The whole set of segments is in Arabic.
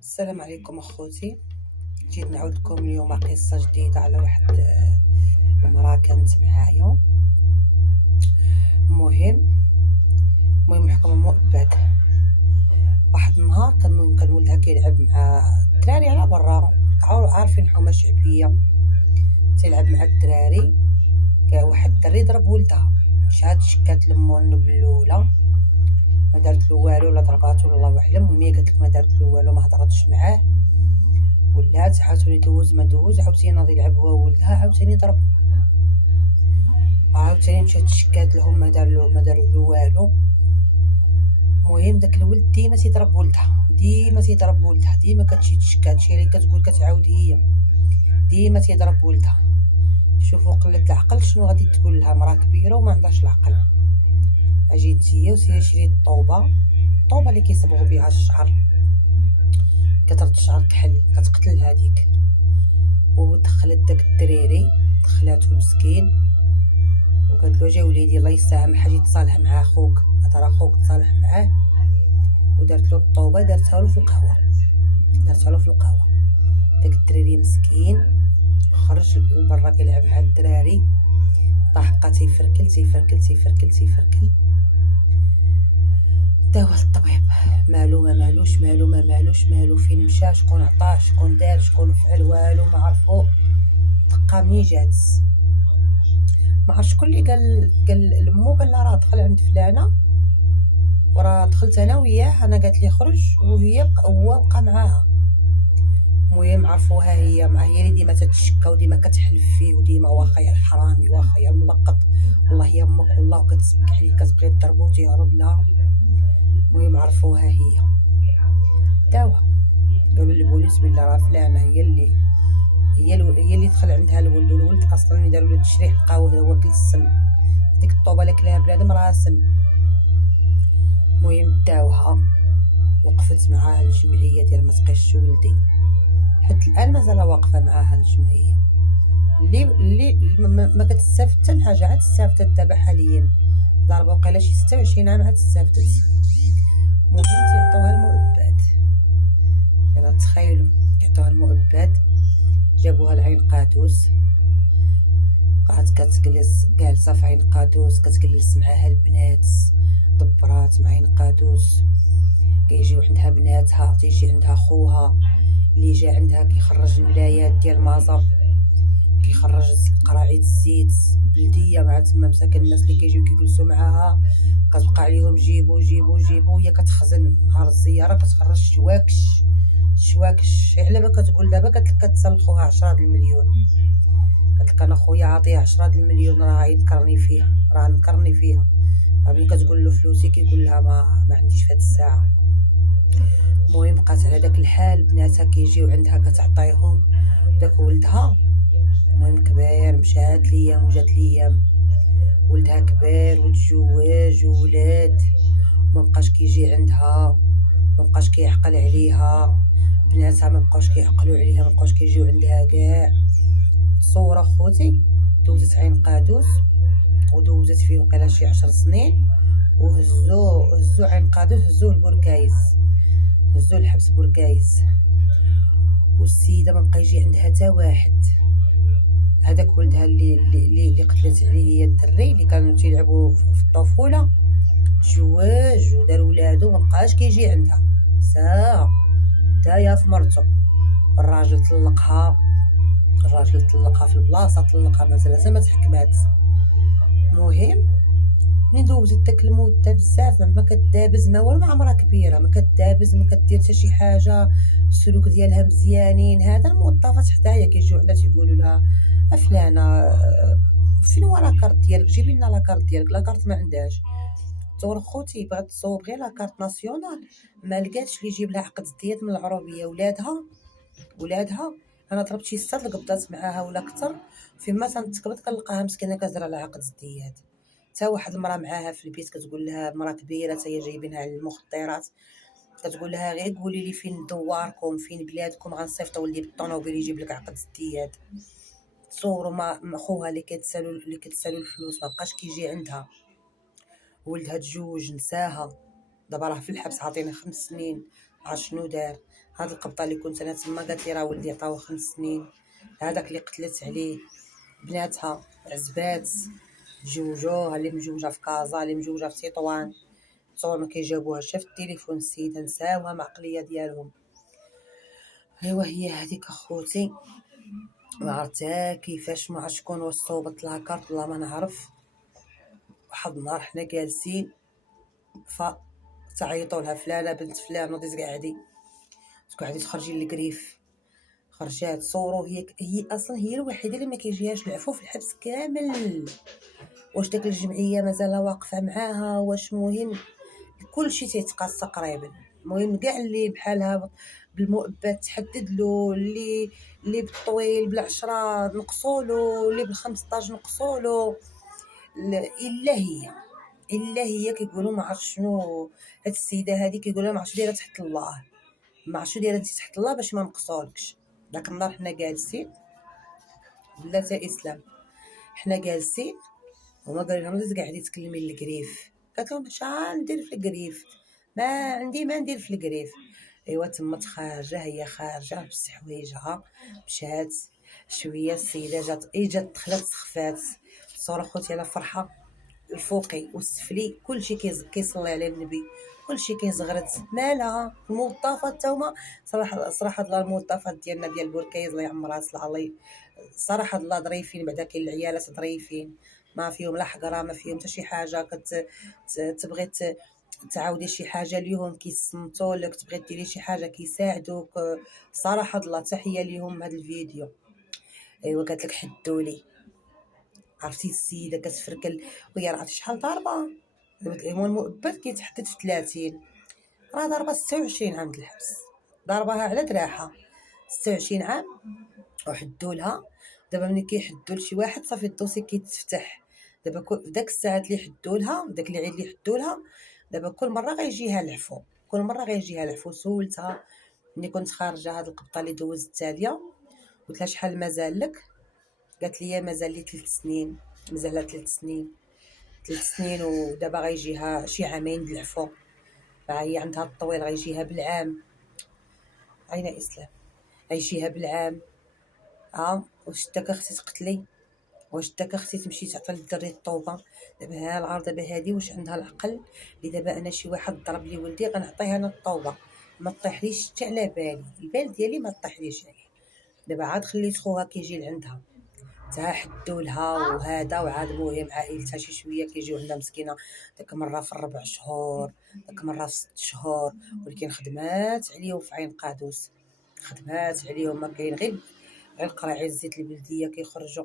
السلام عليكم اخوتي. جيت نعاودكم اليوم قصه جديده على واحد المراه كانت معايا. المهم حكم مؤبد. واحد النهار كان ولدها كيلعب مع الدراري على برا، عارفين حومه شعبيه، تيلعب مع الدراري. كان واحد الدري ضرب ولدها، شكات لمو النبل الاولى، ما دارت له والو، ولا ضرباتو ولا الله اعلم. المهم هي قالت لك ما دارت له والو، ما هضرتش معاه، ولات عاوتاني دوز ما دوز، عاوتاني ناضي يلعب هو ولدها، عاوتاني ضرب، عاوتاني مشات شكات لهم، ما داروا له والو. المهم داك الولد ديما تيضرب ولدها، ديما كتمشي تشكى، هادشي اللي كتقول كتعاود هي، ديما تيضرب ولدها. شوفوا قلة العقل شنو غادي تقول لها، مراه كبيره وما عندهاش العقل. اجي نتيا وسيري شري الطوبه اللي كيصبغوا بها الشعر، كترد الشعر كحل، كتقتل هذيك. ودخلت داك الدريري، دخلاتو مسكين، وقالت له جا وليدي الله يسامح، اجي تصالح مع اخوك، هذا راه خوك، تصالح معاه. ودارت له الطوبه، دارتها له في القهوه. داك الدريري مسكين خرج لبرا كيلعب مع الدراري، طاح بقى تيفركل. داوه الطبيب، مالو ما مالو، فين مشى، شكون عطاه، شكون دار، شكون فعل، والو ما عرفو. دقه منين جات ما عرف شكون اللي قال لمو، قال لها راه دخل عند فلانه، وراه دخلت انا وياه، انا قالت لي خرج، هو بقى معاها. المهم عرفوها، هي اللي ديما تتشكى وديما كتحلف فيه، وديما واخا يا الحرامي، واخا يا الملقط، والله يا امك والله، وكتسبك عليه، كتبغي تضربو تيهرب لها. المهم عرفوها هي، داوها، قالوا للبوليس بلي راه فلانه هي اللي دخل عندها الولد، والولد اصلا اللي داروا له التشريح لقاوه هو كل السم، ديك الطوبه اللي كلاها بنادم راه سم. المهم داوها، وقفت معاها الجمعيه ديال ما تقيش ولدي، حتى الان مازال واقفه معاها الجمعيه اللي ما كتستافد حتى حاجه، عاد استافدت دابا حاليا، ضربه وقيله شي 26 عام عاد استافدت. المهم تيعطوها المؤبد، يلا تخيلوا، يعطوها المؤبد، جابوها لعين قادوس، بقات كتجلس جالسه في عين قادوس، كتجلس معاها البنات، دبرات مع عين قادوس، كيجيو عندها بناتها، تيجي عندها خوها اللي جا عندها، كيخرج الملايات ديال المازا، كيخرج قراعيد الزيت بلديه، مع تما مساكن الناس اللي كيجيو كيجلسوا معاها، كتبقى عليهم جيبوا، وهي كتخزن. نهار الزياره كتخرج شواكش على ما كتقول دابا، قالت لك كتسال خوها 10 المليون، قالت لك انا خويا عاطيه 10 المليون، راه ينكرني فيها، ملي كتقول له فلوسي كيقول لها ما عنديش في هاد الساعه. المهم بقات على داك الحال، بناتها كيجيو عندها كتعطيهم، داك ولدها المهم كبير، مشات ليام وجات ليام، ولدها كبير وتزوج وولاد، ما بقاش كيجي عندها، ما بقاش كيعقل عليها، بناتها ما بقاوش كيعقلوا عليها، ما بقاوش كيجيو عندها كاع. تصور اخوتي، دوزت عين قادوس، ودوزت فيه وقيلا شي 10 سنين، وهزو عين قادوس، هزوه البركايز، هزوه الحبس بركايز، والسيده ما بقى يجي عندها حتى واحد. هذاك ولدها اللي قتلت عليه هي الدري اللي كانوا تيلعبوا في الطفوله، تزوج ودار ولادو، ما بقاش كيجي عندها ساعه تايا في مرته. الراجل طلقها في البلاصه، طلقها مازال ما تحكمات. المهم ملي دوزت داك المده بزاف، ما كدابز ما والو، مع مرا كبيره ما كدابز، ما كدير حتى شي حاجه، السلوك ديالها مزيانين. هذا الموظفات حدايا كيجيو عندها تيقولوا لها فلانه فين هو لاكارت ديالك، جيبي لنا لاكارت ديالك، لاكارت ما عندهاش. تصور خوتي بغات تصوب غير لاكارت ناسيونال، ما لقاتش اللي يجيب لها عقد الديات من العروبيه. ولادها انا ضربت شي 6 القبضات معاها ولا اكثر، فيما تنتقبض كنلقاها مسكينه كزرع على عقد الديات. حتى واحد المراه معاها في البيت كتقول لها، مراه كبيره حتى هي جايبينها على المخدرات، كتقول لها غير قولي لي فين دواركم، فين بلادكم، غنصيفطوا ولدي بالطونوبيل يجيب لك عقد الديات. تصوروا ما خوها اللي كتسالو الفلوس ما بقاش كيجي عندها، ولدها تزوج نساها، دابا راه في الحبس، عاطينه 5 سنين، عرف شنو دار، هاد القبطه اللي كنت انا تما قالت لي راه ولدي عطاوه 5 سنين، هذاك اللي قتلت عليه بناتها عزبات تزوجوها، اللي مجوجه في كازا، اللي مجوجه في تطوان، تصور ما كيجابوهاش في التليفون. السيده نساوها مع عقليه ديالهم. ايوا هي هذيك اخوتي، ما عرفتها كيفاش، ما عرفت شكون وصوبت لها كارت والله ما نعرف. واحد النهار حنا جالسين تعيطوا لها فلانه بنت فلان ودي تقعدي تخرجي للكريف، خرجات صورو. هي اصلا هي الوحيده اللي ما كيجيهاش العفو في الحبس كامل. واش داك الجمعيه مازال واقفه معاها، واش مهم كلشي تيتقاس تقريبا. المهم كاع اللي بحالها بالمؤبد تحدد له، اللي بالطويل بال10 نقصولو، اللي بال15 نقصولو. الا هي كيقولوا ما عرفت شنو. هاد السيده هذه كيقولوا ما عرفت دايره تحت الله، ما عرفت شنو دايره تحت الله باش ما نقصولكش. داك النهار حنا جالسين بلاتي اسلام، حنا جالسين هما قالوا لهم انت قاعدين تكلمي للكريف. قالت لهم اش غندير في الكريف، ما عندي ما ندير في الكريف. ايوا تما خارجه، هي خارجه لبست حوايجها مشات شويه. السيده جات دخلت سخفات. صور خوتي على فرحه، الفوقي والسفلي كلشي كيصلي على النبي، كلشي كيزغرد. مالها الموظفات حتى هما صراحه الله الموظفات ديالنا ديال بوركايز الله يعمرها الله صراحه الله ظريفين. بعدا كاين العيالات ظريفين ما فيهم لا حقره، ما فيهم حتى شي حاجه. تبغي تعاودي شي حاجه ليهم كيصمتوا لك، تبغي ديري شي حاجه كيساعدوك. صراحه الله تحيه ليهم. هذا الفيديو ايوا قالت لك حدولي. عرفتي السيده كتفركل وهي عرفتي شحال ضاربه. هو المؤبد كيتحدد في 30، راه ضاربه 26 عام الحبس، ضربها على دراحه 26 عام وحدوا لها. دابا ملي كيحدوا لشي واحد صافي الدوسي كيتفتح. دابا داك الساعات اللي حدوا لها، داك العيد اللي حدوا لها، دابا كل مره غيجيها العفو، كل مره غيجيها العفو. سولتها ملي كنت خارجه هاد القبطه اللي دوزت التاليه، قلت لها شحال مازال لك؟ قالت لي مازال لي 3 سنين. مازال لها 3 سنين، 3 سنين ودابا غيجيها شي عامين العفو. هي عندها الطويل غيجيها بالعام. عينا اسلام غيجيها بالعام. واش داك اختي تقتلي؟ واش داك اختي تمشي تعطي للدري الطوبه؟ دابا ها العار دابا هادي واش عندها العقل اللي دابا انا شي واحد ضرب لي ولدي غنعطيه انا الطوبه؟ ما طيحليش حتى على بالي، البال ديالي ما طيحليش عليه. دابا عاد خليت خوها كيجي لعندها تا حدوا لها وهذا، وعاد المهم عائلتها شي شويه كيجيو عندها مسكينه. داك مره في 4 شهور، داك مره في 6 شهور، ولكن خدمات عليهم في عين قادوس، خدمات عليهم. ما كاين غير القراعي الزيت البلديه كيخرجوا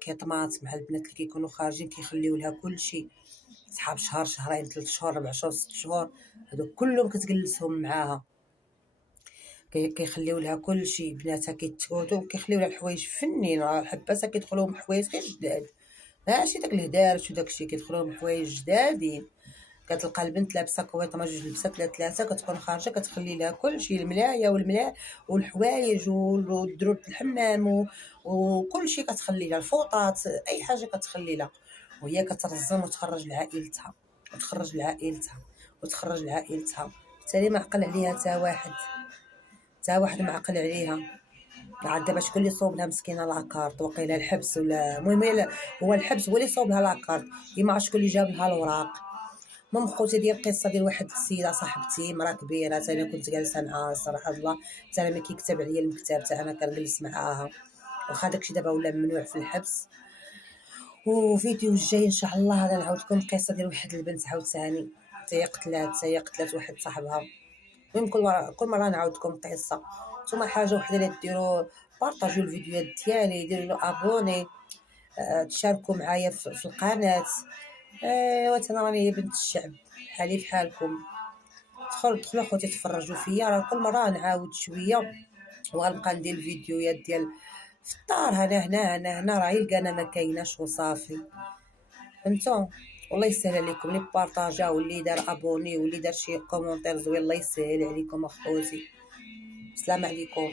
كيطماط مع البنات اللي كيكونوا خارجين كيخليو لها كلشي. صحاب شهر شهرين 3 شهور 4 شهور 6 شهور هذوك كلهم كتجلسهم معاها، كيخليو لها كلشي. بناتها كيتوتو كيخليو لها الحوايج فنين. راه الحباسه كيدخلوهم حوايج غير جداد، ماشي داك الهدارش وداكشي، كيدخلوهم حوايج جدادين. كتلقى البنت لابسه كويطه جوج لبسات ولا 3، كتكون خارجه كتخلي لها كلشي، الملايه والحوايج والدرود الحمام وكلشي كتخلي لها، الفوطات اي حاجه كتخلي لها. وهي كترزم وتخرج لعائلتها وتخرج لعائلتها حتى ما عقل عليها تا واحد ما عقل عليها. عاد دابا شكون اللي صوب لها مسكينه لاكارت؟ وقيله الحبس ولا المهم هو الحبس هو اللي صوب لها لاكارت. هي ما عرفت شكون اللي جاب لها الاوراق. المهم خوتي ديال القصه ديال واحد السيده صاحبتي مرا كبيره، حتى انا كنت جالسه معاها صراحه الله، حتى انا ما كيكتب عليا المكتب حتى انا كنجلس معاها. واخا داكشي دابا ولا ممنوع في الحبس. وفيديو الجاي ان شاء الله غادي نعاود لكم القصه ديال واحد البنت عاوتاني حتى هي قتلات واحد صاحبها. المهم كل مره نعاود لكم القصه. نتوما حاجه وحده اللي ديروا بارطاجيو الفيديوهات ديالي، ديروا له ابوني، تشاركوا معايا في القناه. ايوا راني بنت الشعب بحالي بحالكم. دخلوا خوتي تفرجوا فيا، راه كل مره نعاود شويه وغنبقى ندير الفيديوهات ديال في الدار. هنا راه القنا ما كايناش وصافي، فهمتوا؟ والله يسهل عليكم اللي بارطاجا واللي دار ابوني واللي دار شي كومونتير زوين. الله يسهل عليكم اخوتي. السلام عليكم.